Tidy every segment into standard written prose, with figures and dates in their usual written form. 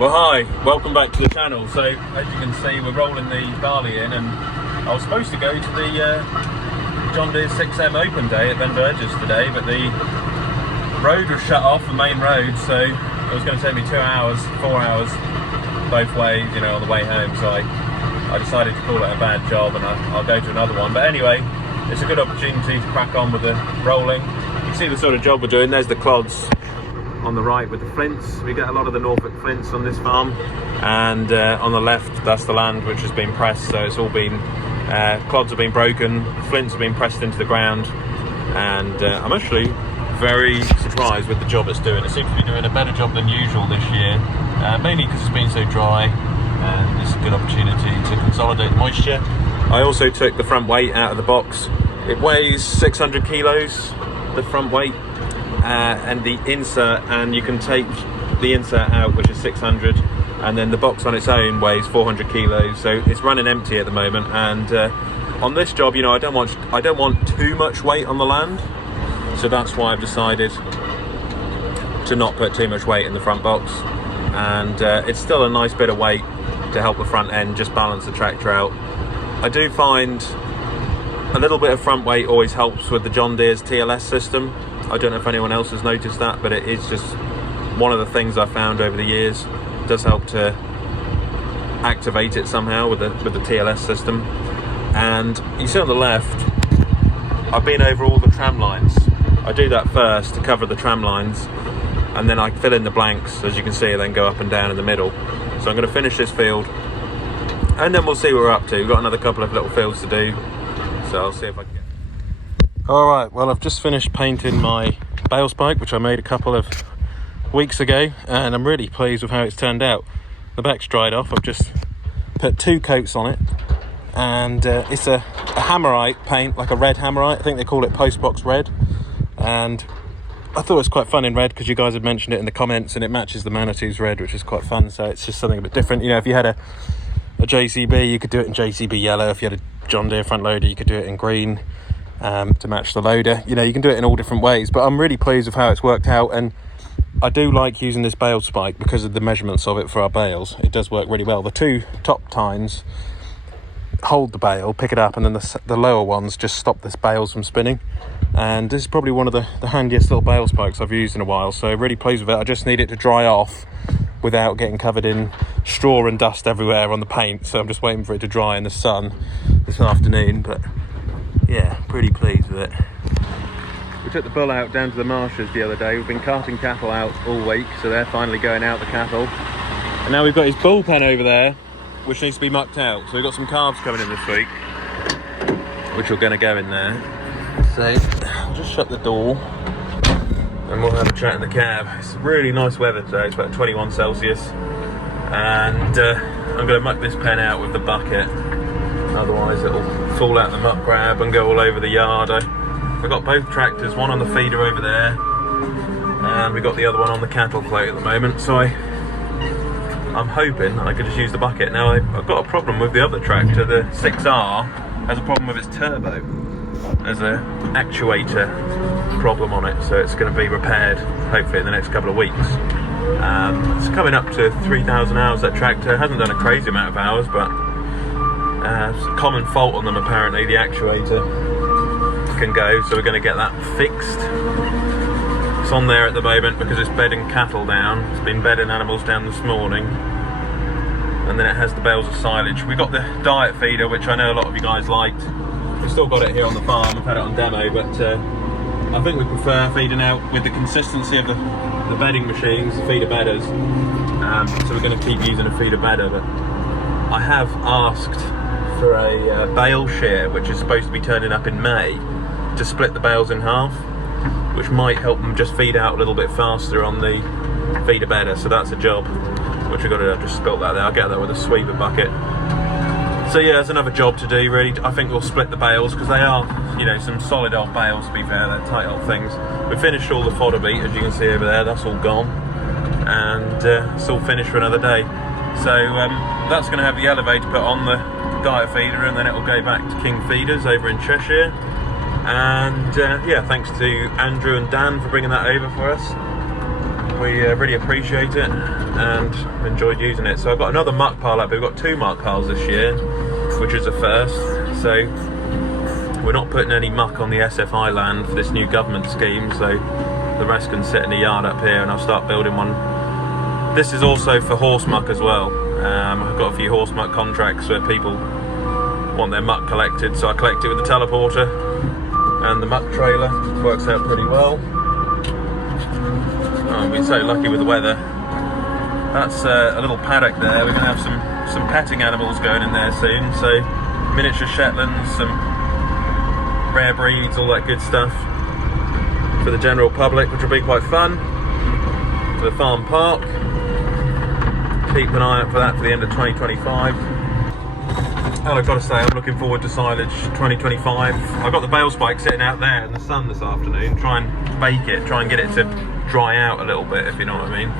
Well, hi, welcome back to the channel. So as you can see, we're rolling the barley in, and I was supposed to go to the John Deere 6M open day at Hedgecutters today, but the road was shut off, the main road, so it was going to take me 2 hours, 4 hours both ways, you know, on the way home. So I decided to call it a bad job, and I'll go to another one. But anyway, it's a good opportunity to crack on with the rolling. You can see the sort of job we're doing. There's the clods on the right with the flints. We get a lot of the Norfolk flints on this farm, and on the left that's the land which has been pressed, so it's all been clods have been broken, flints have been pressed into the ground, and I'm actually very surprised with the job it's doing. It seems to be doing a better job than usual this year, mainly because it's been so dry, and it's a good opportunity to consolidate the moisture. I also took the front weight out of the box. It weighs 600 kilos, the front weight, and the insert, and you can take the insert out, which is 600, and then the box on its own weighs 400 kilos, so it's running empty at the moment. And on this job, you know, I don't want too much weight on the land, so that's why I've decided to not put too much weight in the front box, and it's still a nice bit of weight to help the front end just balance the tractor out. I do find a little bit of front weight always helps with the John Deere's TLS system. I don't know if anyone else has noticed that, but it is just one of the things I've found over the years. It does help to activate it somehow with the TLS system. And you see on the left, I've been over all the tram lines. I do that first to cover the tram lines, and then I fill in the blanks, as you can see, and then go up and down in the middle. So I'm going to finish this field, and then we'll see what we're up to. We've got another couple of little fields to do, so I'll see if I can get. Alright, well, I've just finished painting my bale spike, which I made a couple of weeks ago, and I'm really pleased with how it's turned out. The back's dried off. I've just put 2 coats on it, and it's a hammerite paint, like a red hammerite. I think they call it postbox red, and I thought it was quite fun in red because you guys had mentioned it in the comments, and it matches the Manitou's red, which is quite fun. So it's just something a bit different. You know, if you had a JCB, you could do it in JCB yellow. If you had a John Deere front loader, you could do it in green. To match the loader. You know, you can do it in all different ways, but I'm really pleased with how it's worked out, and I do like using this bale spike because of the measurements of it for our bales. It does work really well. The 2 top tines hold the bale, pick it up, and then the lower ones just stop this bales from spinning, and this is probably one of the handiest little bale spikes I've used in a while, so really pleased with it. I just need it to dry off without getting covered in straw and dust everywhere on the paint, so I'm just waiting for it to dry in the sun this afternoon. But yeah, pretty pleased with it. We took the bull out down to the marshes the other day. We've been carting cattle out all week, so they're finally going out, the cattle. And now we've got his bull pen over there, which needs to be mucked out. So we've got some calves coming in this week, which are going to go in there. So I'll just shut the door, and we'll have a chat in the cab. It's really nice weather today. It's about 21 Celsius. And I'm going to muck this pen out with the bucket. Otherwise it'll fall out the muck grab and go all over the yard. I've got both tractors, one on the feeder over there, and we've got the other one on the cattle float at the moment, so I'm hoping I could just use the bucket. Now I've got a problem with the other tractor. The 6R has a problem with its turbo. There's an actuator problem on it, so it's going to be repaired hopefully in the next couple of weeks. It's coming up to 3,000 hours, that tractor. It hasn't done a crazy amount of hours, but it's a common fault on them apparently. The actuator can go, so we're going to get that fixed. It's on there at the moment because it's bedding cattle down. It's been bedding animals down this morning, and then it has the bales of silage. We got the diet feeder, which I know a lot of you guys liked. We've still got it here on the farm. I've had it on demo, but I think we prefer feeding out with the consistency of the bedding machines, the feeder bedders. So we're going to keep using a feeder bedder, but I have asked for a bale shear, which is supposed to be turning up in May, to split the bales in half, which might help them just feed out a little bit faster on the feeder bedder. So that's a job which we've got to just spilt that there. I'll get that with a sweeper bucket. So yeah, there's another job to do really. I think we'll split the bales because they are, you know, some solid old bales to be fair. They're tight old things. We finished all the fodder beat, as you can see over there. That's all gone, and it's all finished for another day. So that's going to have the elevator put on the diet feeder, and then it will go back to King Feeders over in Cheshire. And yeah, thanks to Andrew and Dan for bringing that over for us. We really appreciate it and enjoyed using it. So I've got another muck pile up. We've got 2 muck piles this year, which is a first. So we're not putting any muck on the SFI land for this new government scheme, so the rest can sit in the yard up here, and I'll start building one. This is also for horse muck as well. I've got a few horse muck contracts where people want their muck collected, so I collect it with the teleporter and the muck trailer. It works out pretty well. Oh, I've been so lucky with the weather. That's a little paddock there. We're going to have some petting animals going in there soon, so miniature Shetlands, some rare breeds, all that good stuff for the general public, which will be quite fun. For the farm park, keep an eye out for that for the end of 2025. And I've got to say, I'm looking forward to silage 2025. I've got the bale spike sitting out there in the sun this afternoon, try and bake it, try and get it to dry out a little bit, if you know what I mean.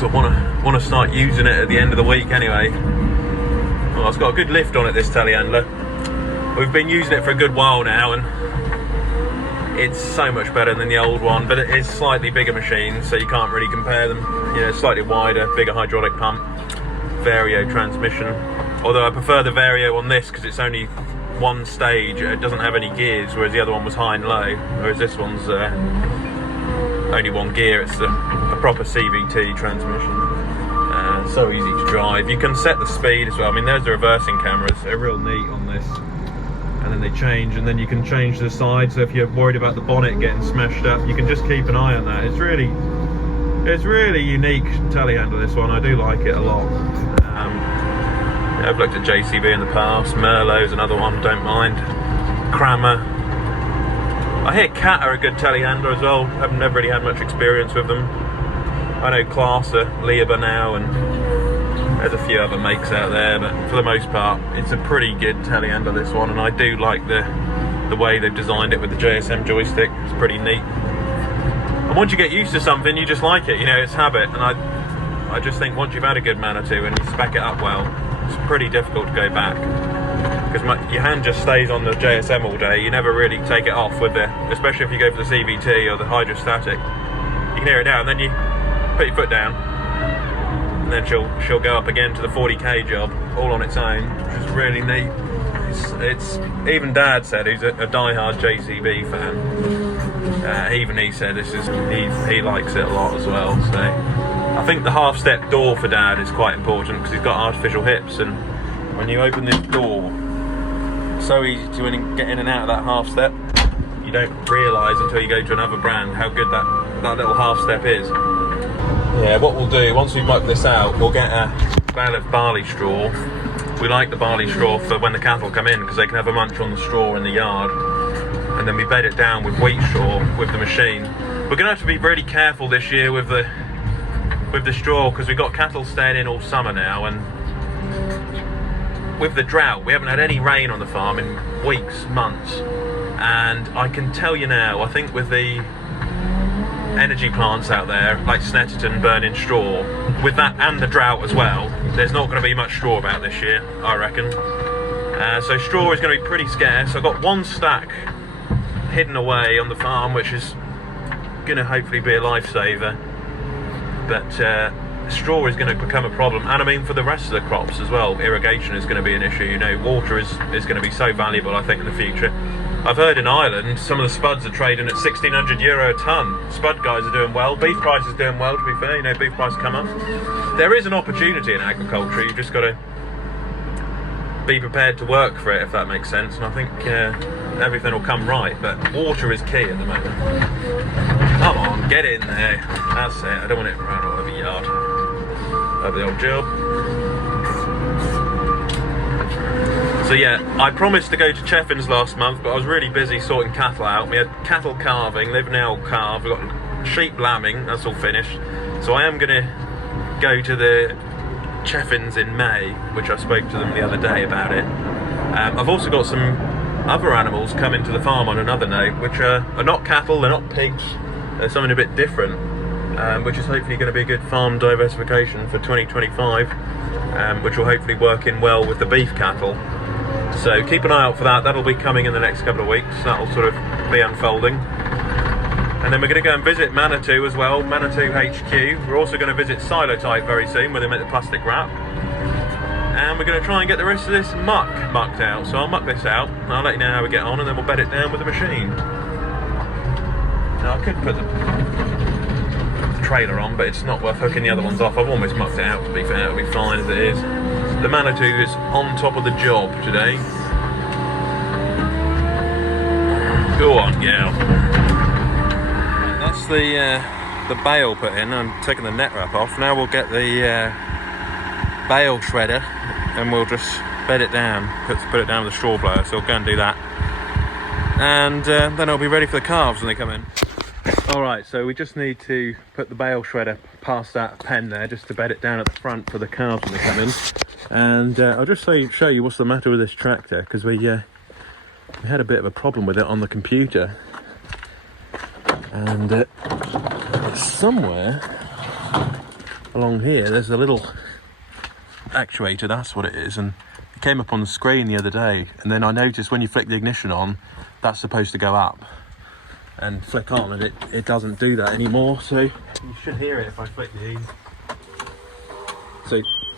So I want to start using it at the end of the week anyway. Well, it's got a good lift on it, this telehandler. We've been using it for a good while now, and it's so much better than the old one, but it is slightly bigger machine, so you can't really compare them. You know, slightly wider, bigger hydraulic pump, Vario transmission. Although I prefer the Vario on this because it's only one stage, it doesn't have any gears, whereas the other one was high and low, whereas this one's only one gear. It's a proper CVT transmission. So easy to drive. You can set the speed as well. I mean, there's the reversing cameras, they're real neat on this. And then they change, and then you can change the side, so if you're worried about the bonnet getting smashed up, you can just keep an eye on that. It's really unique telehandler, this one. I do like it a lot. I've looked at JCB in the past. Merlot's another one, don't mind. Kramer. I hear Cat are a good telehandler as well. I've never really had much experience with them. I know Class are Liebherr now, and there's a few other makes out there, but for the most part, it's a pretty good telehandler, this one, and I do like the way they've designed it with the JSM joystick. It's pretty neat. And once you get used to something, you just like it, you know, it's habit. And I just think once you've had a good Manitou and you spec it up well, it's pretty difficult to go back. Because your hand just stays on the JSM all day, you never really take it off with especially if you go for the CVT or the hydrostatic. You can hear it now, and then you put your foot down, and then she'll go up again to the 40k job all on its own, which is really neat. It's even Dad said, he's a die-hard JCB fan. Even he said he likes it a lot as well. So I think the half-step door for Dad is quite important because he's got artificial hips, and when you open this door, it's so easy to get in and out of that half-step. You don't realise until you go to another brand how good that little half-step is. Yeah, what we'll do, once we've mucked this out, we'll get a bale of barley straw. We like the barley straw for when the cattle come in because they can have a munch on the straw in the yard. And then we bed it down with wheat straw with the machine. We're going to have to be really careful this year with the straw because we've got cattle staying in all summer now, and with the drought, we haven't had any rain on the farm in weeks, months. And I can tell you now, I think with the energy plants out there like Snetterton burning straw, with that and the drought as well, there's not going to be much straw about this year, I reckon. So straw is going to be pretty scarce. I've got one stack hidden away on the farm, which is going to hopefully be a lifesaver, but straw is going to become a problem. And I mean, for the rest of the crops as well, irrigation is going to be an issue. You know, water is going to be so valuable, I think, in the future. I've heard in Ireland some of the spuds are trading at €1,600 a tonne. Spud guys are doing well. Beef price is doing well, to be fair. You know, beef price come up. There is an opportunity in agriculture. You've just got to be prepared to work for it, if that makes sense. And I think everything will come right. But water is key at the moment. Come on, get in there. That's it. I don't want it right all over the yard. Over the old job. So yeah, I promised to go to Cheffins last month, but I was really busy sorting cattle out. We had cattle calving, they've now calved. We've got sheep lambing, that's all finished. So I am going to go to the Cheffins in May, which I spoke to them the other day about it. I've also got some other animals coming to the farm on another note, which are not cattle, they're not pigs, they're something a bit different, which is hopefully going to be a good farm diversification for 2025, which will hopefully work in well with the beef cattle. So keep an eye out for that. That'll be coming in the next couple of weeks. That'll sort of be unfolding. And And then we're going to go and visit Manitou as well, Manitou HQ. We're also going to visit Silotype very soon with him at the plastic wrap. And we're going to try and get the rest of this mucked out. So I'll muck this out, and I'll let you know how we get on, and then we'll bed it down with the machine. Now I could put the trailer on, but it's not worth hooking the other ones off. I've almost mucked it out, to be fair. It'll be fine as it is. The Manitou is on top of the job today. Go on, gal. That's the bale put in. I'm taking the net wrap off. Now we'll get the bale shredder and we'll just bed it down. Put it down with a straw blower. So we'll go and do that. And then it'll be ready for the calves when they come in. Alright, so we just need to put the bale shredder past that pen there, just to bed it down at the front for the calves when they come in. And I'll just show you what's the matter with this tractor, because we had a bit of a problem with it on the computer. And somewhere along here there's a little actuator, that's what it is, and it came up on the screen the other day, and then I noticed when you flick the ignition on, that's supposed to go up and flick on, and it doesn't do that anymore. So you should hear it if I flick the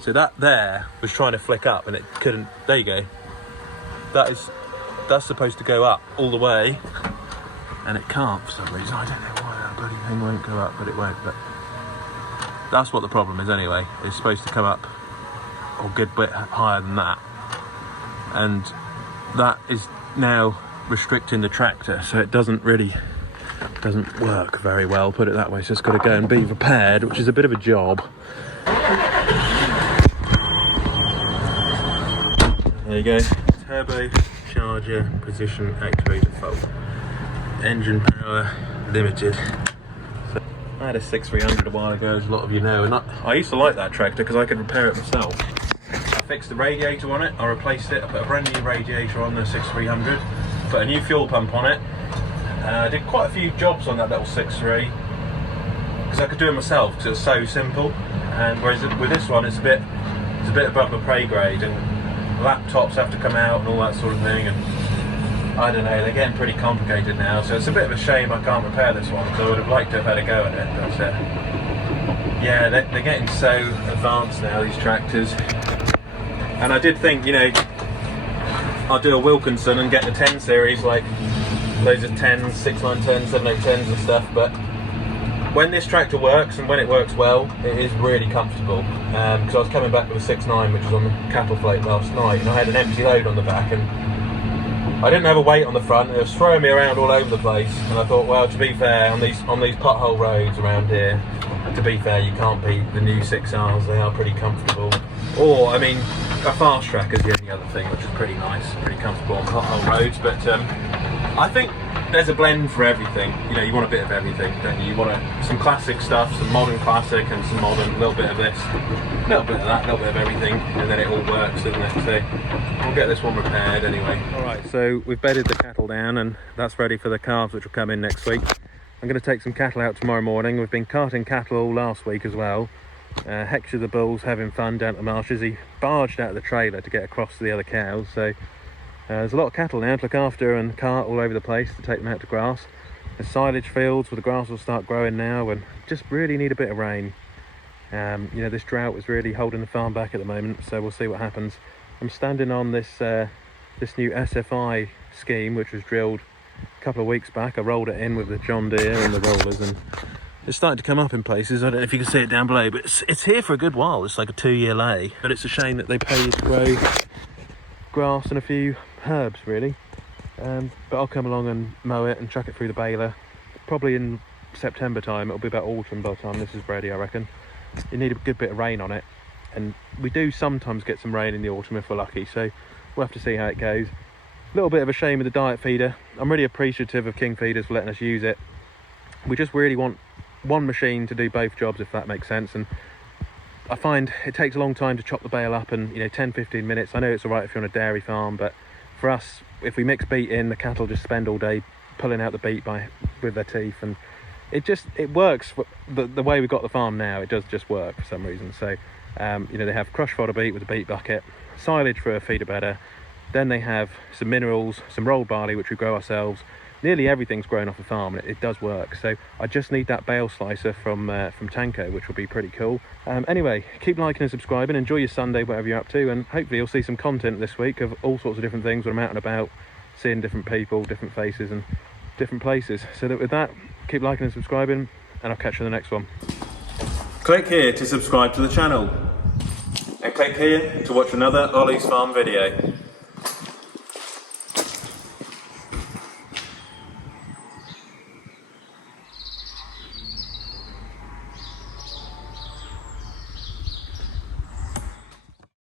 so that there was trying to flick up and it couldn't. There you go. That's supposed to go up all the way, and it can't for some reason. I don't know why that bloody thing won't go up, but it won't. But that's what the problem is anyway. It's supposed to come up a good bit higher than that, and that is now restricting the tractor, so it doesn't work very well, put it that way. So it's got to go and be repaired, which is a bit of a job. There you go. Turbo charger position activator fault. Engine power limited. So I had a 6300 a while ago, as a lot of you know, and I used to like that tractor because I could repair it myself. I fixed the radiator on it, I replaced it, I put a brand new radiator on the 6300, put a new fuel pump on it. I did quite a few jobs on that little 6.3 because I could do it myself because it was so simple. And whereas with this one, it's a bit above the pay grade, and laptops have to come out and all that sort of thing. And I don't know, they're getting pretty complicated now. So it's a bit of a shame I can't repair this one, because I would have liked to have had a go at it. But yeah, they're getting so advanced now, these tractors. And I did think, you know, I'll do a Wilkinson and get the 10 series, like loads of 10s, 6910s, 7810s and stuff, but when this tractor works, and when it works well, it is really comfortable. Because I was coming back with a 6.9, which was on the cattle float last night, and I had an empty load on the back, and I didn't have a weight on the front, and it was throwing me around all over the place. And I thought, well, to be fair, on these pothole roads around here, to be fair, you can't beat the new 6Rs. They are pretty comfortable. Or, I mean, a fast track is the only other thing, which is pretty nice, pretty comfortable on pothole roads. But I think there's a blend for everything. You know, you want a bit of everything, don't you? You want some classic stuff, some modern classic, and some modern, a little bit of this, a little bit of that, a little bit of everything, and then it all works, doesn't it? So we'll get this one repaired anyway. Alright, so we've bedded the cattle down, and that's ready for the calves, which will come in next week. I'm going to take some cattle out tomorrow morning. We've been carting cattle all last week as well. Hector the bull's having fun down at the marshes. He barged out of the trailer to get across to the other cows, so there's a lot of cattle now to look after and cart all over the place to take them out to grass. There's silage fields where the grass will start growing now, and just really need a bit of rain. You know, this drought is really holding the farm back at the moment, so we'll see what happens. I'm standing on this this new SFI scheme, which was drilled a couple of weeks back. I rolled it in with the John Deere and the rollers, and it's starting to come up in places. I don't know if you can see it down below, but it's here for a good while. It's like a 2-year lay, but it's a shame that they pay you to grow grass and a few herbs, really. But I'll come along and mow it and chuck it through the baler. Probably in September time. It'll be about autumn by the time this is ready, I reckon. You need a good bit of rain on it, and we do sometimes get some rain in the autumn if we're lucky, so we'll have to see how it goes. A little bit of a shame with the diet feeder. I'm really appreciative of King Feeders for letting us use it. We just really want one machine to do both jobs, if that makes sense. And I find it takes a long time to chop the bale up, and 10-15 minutes. I know it's all right if you're on a dairy farm, but for us, if we mix beet in, the cattle just spend all day pulling out the beet with their teeth, and it works. The way we've got the farm now, it does just work for some reason. So they have crushed fodder beet with a beet bucket, silage for a feeder bedder, then they have some minerals, some rolled barley which we grow ourselves, nearly everything's grown off a farm, and it does work. So I just need that bale slicer from Tanko, which will be pretty cool. Anyway, keep liking and subscribing, enjoy your Sunday, whatever you're up to, and hopefully you'll see some content this week of all sorts of different things when I'm out and about, seeing different people, different faces and different places. So that with that, keep liking and subscribing, and I'll catch you in the next one. Click here to subscribe to the channel, and click here to watch another Ollie's Farm video.